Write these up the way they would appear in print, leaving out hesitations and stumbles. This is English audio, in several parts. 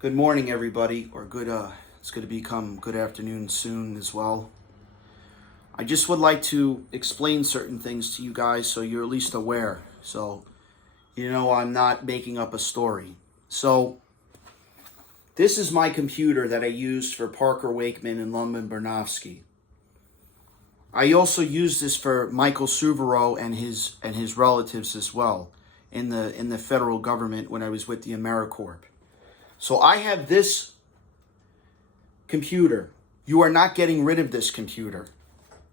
Good morning, everybody, or it's going to become good afternoon soon as well. I just would like to explain certain things to you guys so you're at least aware. So, I'm not making up a story. So, this is my computer that I used for Parker Wakeman and Lundman Bernofsky. I also used this for Michael Suvarow and his relatives as well in the federal government when I was with the AmeriCorps. So I have this computer. You are not getting rid of this computer.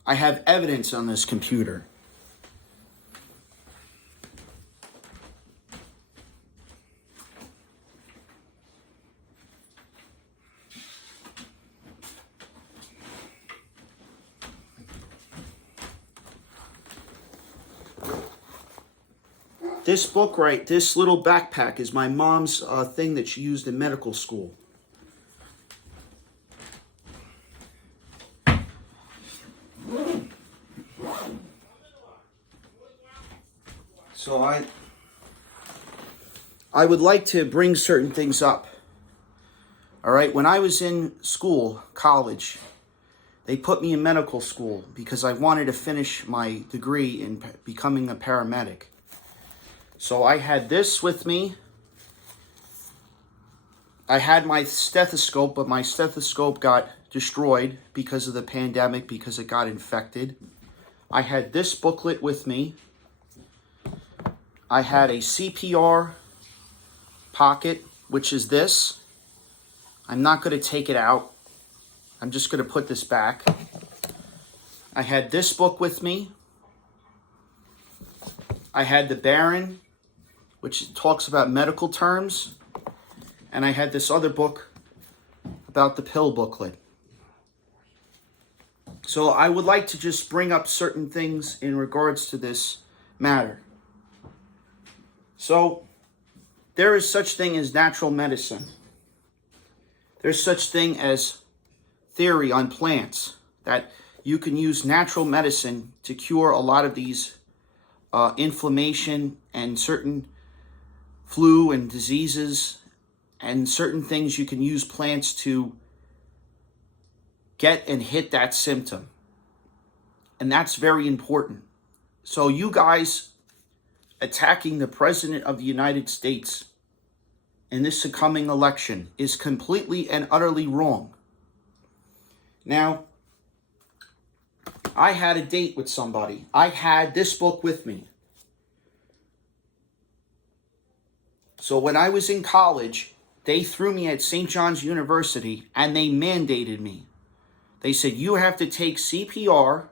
I have evidence on this computer. This book, this little backpack is my mom's thing that she used in medical school. So I would like to bring certain things up. All right, when I was in school, college, they put me in medical school because I wanted to finish my degree in becoming a paramedic. So I had this with me. I had my stethoscope, but my stethoscope got destroyed because of the pandemic, because it got infected. I had this booklet with me. I had a CPR pocket, which is this. I'm not going to take it out. I'm just going to put this back. I had this book with me. I had the Baron, which talks about medical terms. And I had this other book about the pill booklet. So I would like to just bring up certain things in regards to this matter. So there is such thing as natural medicine. There's such thing as theory on plants that you can use natural medicine to cure a lot of these inflammation and certain flu and diseases, and certain things you can use plants to get and hit that symptom. And that's very important. So you guys attacking the President of the United States in this coming election is completely and utterly wrong. Now, I had a date with somebody. I had this book with me. So when I was in college, they threw me at St. John's University and they mandated me. They said, you have to take CPR,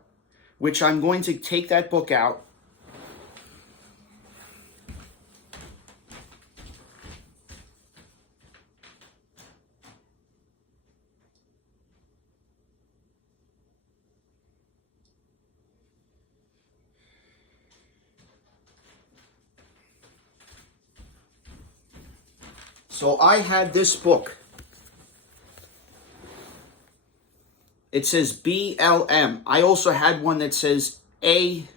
which I'm going to take that book out. So I had this book. It says BLM. I also had one that says ALS.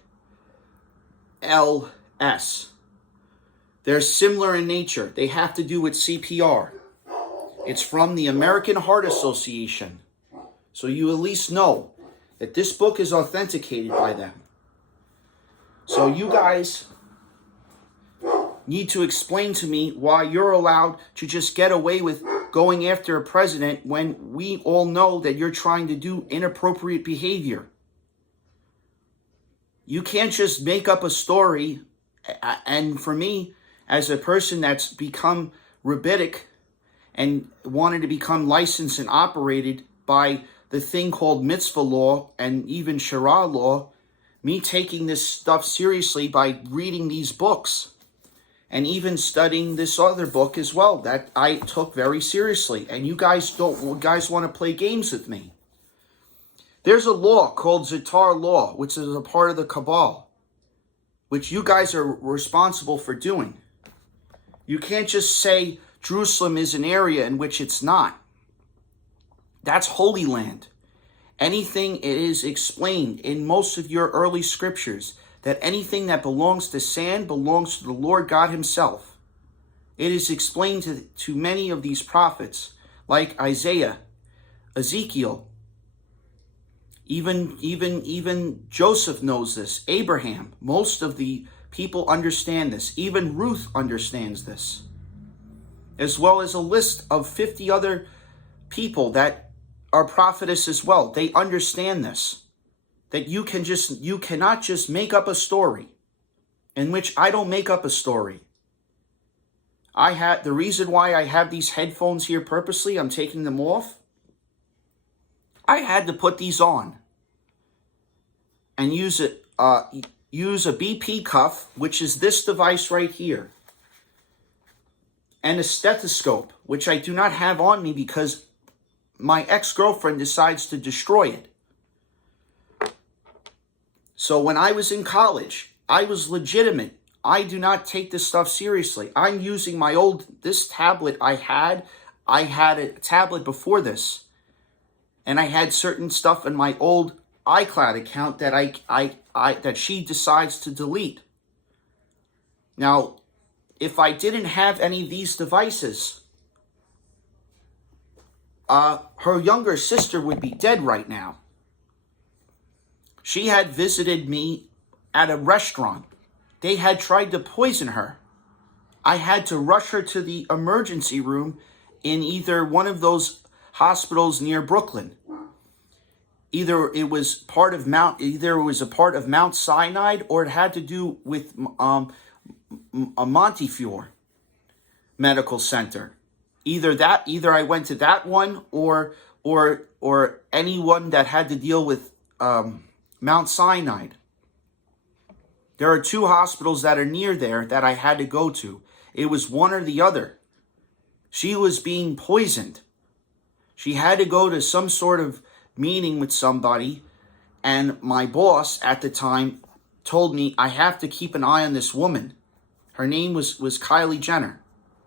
They're similar in nature. They have to do with CPR. It's from the American Heart Association. So you at least know that this book is authenticated by them. So you guys need to explain to me why you're allowed to just get away with going after a president when we all know that you're trying to do inappropriate behavior. You can't just make up a story. And for me, as a person that's become rabbinic and wanted to become licensed and operated by the thing called mitzvah law and even Shara law, me taking this stuff seriously by reading these books and even studying this other book as well that I took very seriously. And you guys want to play games with me. There's a law called Zatar law, which is a part of the Kabbalah, which you guys are responsible for doing. You can't just say Jerusalem is an area in which it's not. That's Holy Land. Anything it is explained in most of your early scriptures that anything that belongs to sand belongs to the Lord God himself. It is explained to many of these prophets, like Isaiah, Ezekiel. Even Joseph knows this. Abraham. Most of the people understand this. Even Ruth understands this. As well as a list of 50 other people that are prophetess as well. They understand this. That you cannot just make up a story, in which I don't make up a story. The reason why I have these headphones here purposely, I'm taking them off. I had to put these on and use a BP cuff, which is this device right here, and a stethoscope, which I do not have on me because my ex-girlfriend decides to destroy it. So when I was in college, I was legitimate. I do not take this stuff seriously. I'm using this tablet I had a tablet before this. And I had certain stuff in my old iCloud account that that she decides to delete. Now, if I didn't have any of these devices, her younger sister would be dead right now. She had visited me at a restaurant. They had tried to poison her. I had to rush her to the emergency room in either one of those hospitals near Brooklyn. Either it was a part of Mount Sinai, or it had to do with a Montefiore Medical Center. Either I went to that one or anyone that had to deal with Mount Sinai. There are 2 hospitals that are near there that I had to go to. It was one or the other. She was being poisoned. She had to go to some sort of meeting with somebody, and my boss at the time told me I have to keep an eye on this woman. Her name was Kylie Jenner.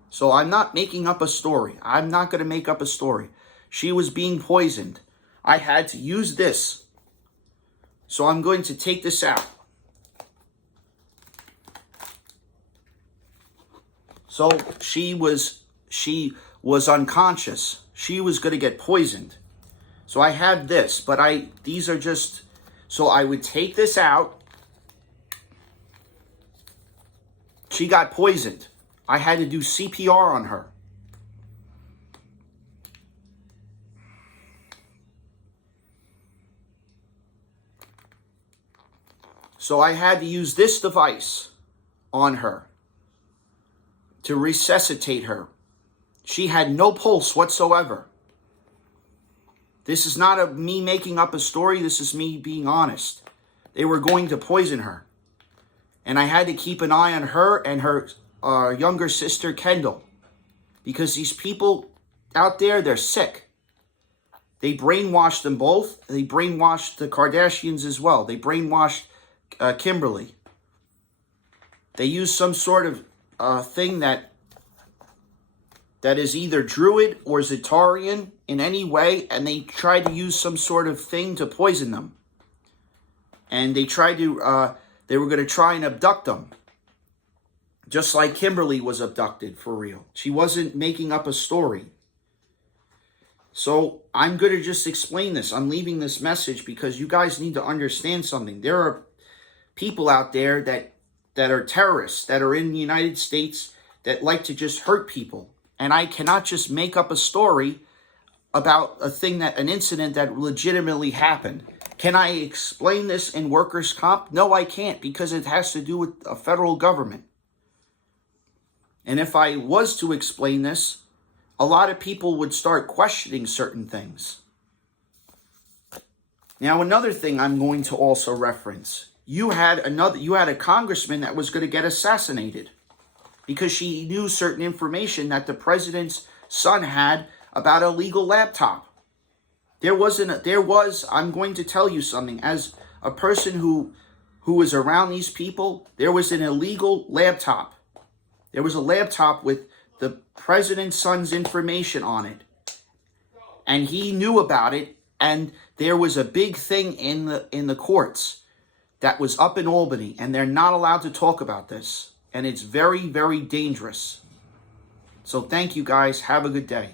So I'm not making up a story. I'm not going to make up a story. She was being poisoned. I had to use this. So I'm going to take this out. So she was unconscious. She was going to get poisoned. So I had this, but these are just, so I would take this out. She got poisoned. I had to do CPR on her. So I had to use this device on her to resuscitate her. She had no pulse whatsoever. This is not me making up a story. This is me being honest. They were going to poison her. And I had to keep an eye on her and her younger sister, Kendall. Because these people out there, they're sick. They brainwashed them both. They brainwashed the Kardashians as well. They brainwashed Kimberly. They used some sort of thing that is either Druid or Zatarian in any way, and they tried to use some sort of thing to poison them. And they tried to, they were going to try and abduct them. Just like Kimberly was abducted, for real. She wasn't making up a story. So I'm going to just explain this. I'm leaving this message because you guys need to understand something. There are people out there that are terrorists, that are in the United States, that like to just hurt people. And I cannot just make up a story about an incident that legitimately happened. Can I explain this in workers' comp? No, I can't, because it has to do with a federal government. And if I was to explain this, a lot of people would start questioning certain things. Now, another thing I'm going to also reference. You had a congressman that was going to get assassinated because she knew certain information that the president's son had about a legal laptop. I'm going to tell you something. As a person who was around these people, there was an illegal laptop. There was a laptop with the president's son's information on it. And he knew about it, and there was a big thing in the courts that was up in Albany, and they're not allowed to talk about this. And it's very, very dangerous. So thank you guys. Have a good day.